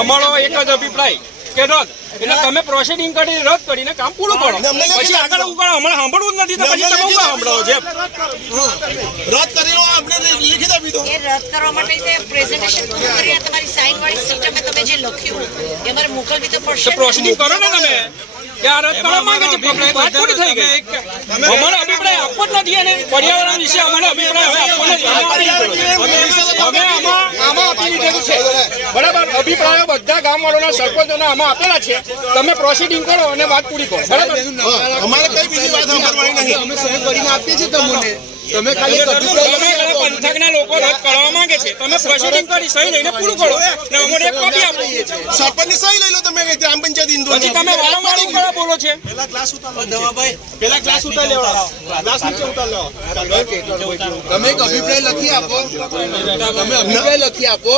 અમારો એક જ અભિપ્રાય કે રદ એટલે તમે પ્રોસિડિંગ કરી રદ કરીને કામ પૂરું કરો. પછી આગળ ઉગાડો હમણાં સાંભળવું જ નથી તો પછી તમે ઉગા સાંભળો છે? રદ કરીને આપણે લીખી આપી દો. એ રદ કરવા માટે તે પ્રેઝન્ટેશન પૂરું કરી તમારી સાઈન વાળી સિસ્ટમે તમે જે લખ્યું એ મારે મોકલવી તો પડશે. પ્રોસિડિંગ કરો ને તમે. કે આ રદ કરવા માંગે છે પબ્લિક વાત પૂરી થઈ ગઈ. અમારો નથી અને પર્યાવરણ વિશે અમારો અભિપ્રાય હવે આપવો નથી અમે આમાં આમાં આપી દીધેલું છે. બરાબર? અભિપ્રાયો બધા ગામવાળાના સરપંચોના આમાં આપેલા છે. તમે પ્રોસિડિંગ કરો અને વાત પૂરી કરો. બરાબર? અમારે કઈ બીજી વાત સાંભળવાની નહીં. અમે સહયોગ કરીને આપીએ છીએ તમને. તમે ખાલી એક પંથકના લોકો રદ કરવા માંગે છે. તમે પ્રોસિડિંગ કરી સહી લઈને પૂરું કરો. ને અમારે એક કોપી આપો. સરપંચની સહી લઈ લો તમે ગ્રામ પંચાયત ઇન્દોર પછી તમે વારંવાર ઉઘાડા બોલો છે. પેલા ગ્લાસ ઉતાર. લેવા. ગ્લાસ નીચે ઉતાર લેવા. તમે એક અભિપ્રાય લખી આપો. તમે અભિપ્રાય લખી આપો.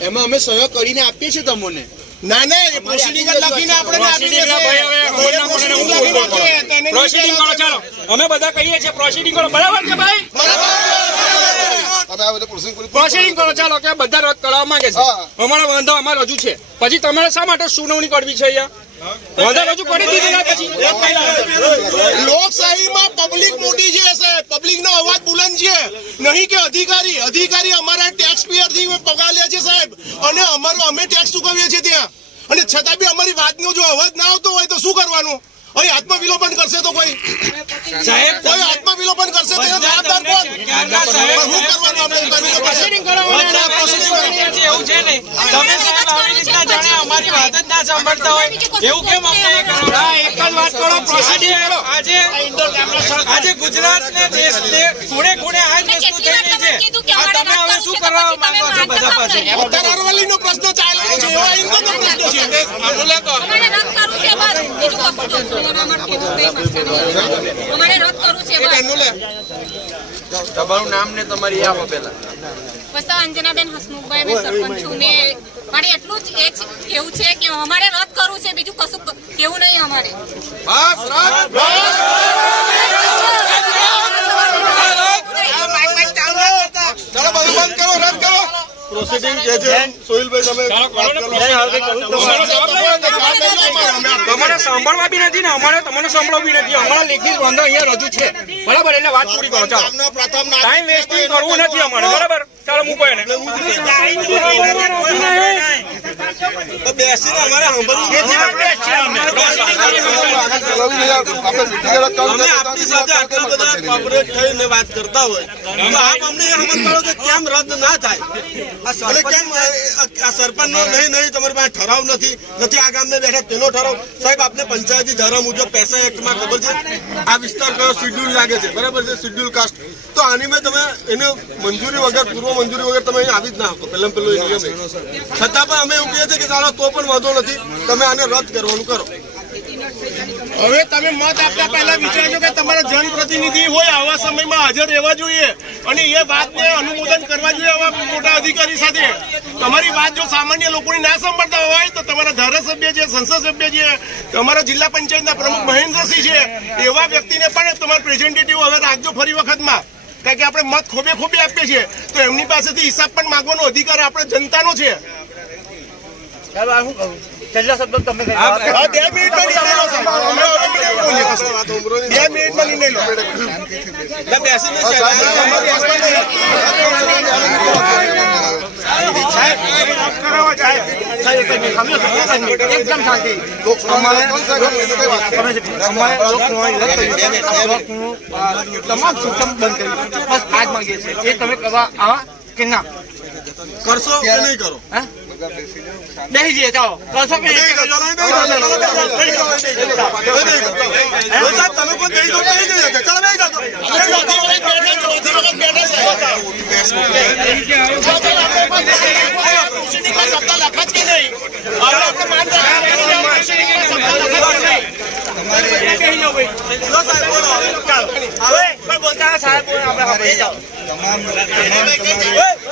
એમાં અમે સહયોગ કરીને આપીએ છીએ તમને. ના ના એ પ્રોસિડિંગ લખીને આપણે આપી. પ્રોસિડિંગ કરો ચાલો. અમે બધા કહીએ છીએ પ્રોસિડિંગ કરો બરાબર છે ભાઈ? પ્રોસિડિંગ કરો ચાલો કે બધા રદ કરવા માંગે છે. અમારા વાંધો અમારે રજૂ છે. પછી તમારે શા માટે સુનાવણી કરવી છે અહીંયા? વાંધો રજૂ કરી દીધી પછી? લોકશાહીમાં પબ્લિક મોટી છે સાહેબ પબ્લિક નો અવાજ બુલંદ છે. નહીં કે અધિકારી અધિકારી અમારા ટેક્સ પેયરથી પગાર લે છે સાહેબ. અને અમારો અમે ટેક્સ ચૂકવીએ છીએ ત્યાં. અને છતાં બી અમારી વાતનો જો અવાજ ના આવતો હોય તો શું કરવાનું? અહીં આત્મવિલોપન કરશે તો કોઈ. સાહેબ કોઈ આત્મવિલોપન કરશે તો એનો જવાબદાર કોણ? શું કરવાનું આપણે કરવું. પ્રોસિડિંગ કરાવવાના proceeding કરવાની. એવું છે ને તમે સાહેબ આવી રીતના જાણે અમારી વાત જ ના સાંભળતા હોય? એવું કેમ અમને હા, એક જ વાત કરો પ્રોસિડિંગ કરો આજે આજે ગુજરાત ને દેશ ને ખૂણે ખૂણે આ જ વસ્તુ થઈ રહી છે. આ તમે હવે શું કરવા માંગો છો બધા પાસે? અત્યારે અરવલ્લીનો પ્રશ્ન ચાલ્યો છે એવો ઇન્દોરનો પ્રશ્ન છે. કરવું છે બીજું કશું અમારે રદ કરવું છે બસ. તમારું નામ ને તમારી આપો પેલા બસ અંજનાબેન હસમુખભાઈ મેં સરપંચ છું ને મારે એટલું જ એ કેવું છે કે અમારે રદ કરવું છે બીજું કશું કેવું નહીં અમારે બધું બંધ કરો રદ કરો પ્રોસિડિંગ કે છે સોહિલભાઈ તમે તમારે સાંભળવા બી નથી ને અમારે તમને સાંભળવા બી નથી. અમારા લેખિત વાંધો અહીંયા રજૂ છે. બરાબર એટલે વાત પૂરી કરો ચાલો. પ્રથમ ટાઈમ વેસ્ટિંગ કરવું નથી અમારે. બરાબર? ચાલો મૂકો એને. બેસીને અમારે અમે. આપની સાથે આટલા બધા કોર્પોરેટ થઈને વાત કરતા હોય. તો આપ અમને એ સમજ કે કેમ રદ ના થાય. આ કેમ આ સરપંચ નો નહીં નહીં તમારી પાસે ઠરાવ નથી. નથી આ ગામને બેઠા તેનો ઠરાવ. સાહેબ આપને પંચાયતી ધારા મુજબ પૈસા એક્ટમાં ખબર છે? આ વિસ્તાર કયો શિડ્યુલ લાગે છે? બરાબર છે શિડ્યુલ કાસ્ટ. તો આની મેં તમે એને મંજૂરી વગર પૂર્વ મંજૂરી વગર તમે અહીં આવી જ ના શકો. પહેલા પેલો નિયમ છતાં પણ અમે એવું કહીએ છીએ કે સારા તો પણ વાંધો નથી. તમે આને રદ કરવાનું કરો. હવે તમે મત આપતા પહેલા વિચારજો કે તમારા જનપ્રતિનિધિ હોય આવા સમયમાં હાજર રહેવા જોઈએ. અને એ વાતને અનુમોદન કરવા જોઈએ આવા મોટા અધિકારી સાથે. તમારી વાત જો સામાન્ય લોકોની ના સાંભળતા હોય તો તમારા ધારાસભ્ય છે, સંસદ સભ્ય છે, તમારા જિલ્લા પંચાયતના પ્રમુખ મહેન્દ્રસિંહ છે, એવા વ્યક્તિને પણ તમારા પ્રેઝેન્ટેટિવ હવે રાખજો ફરી વખતમાં. કારણ કે આપણે મત ખોબે ખોબે આપીએ છીએ. તો એમની પાસેથી હિસાબ પણ માંગવાનો અધિકાર આપણે જનતાનો છે. હા, બે મિનિટમાં નિર્ણય લો તમામ સિસ્ટમ બંધ કરી બસ આજ માંગીએ છીએ. એ તમે કરવા આવા કે ના? કરશો કે નહીં કરો? બેસી જઈએ ચાલો બેસી જાઓ, ચાલો,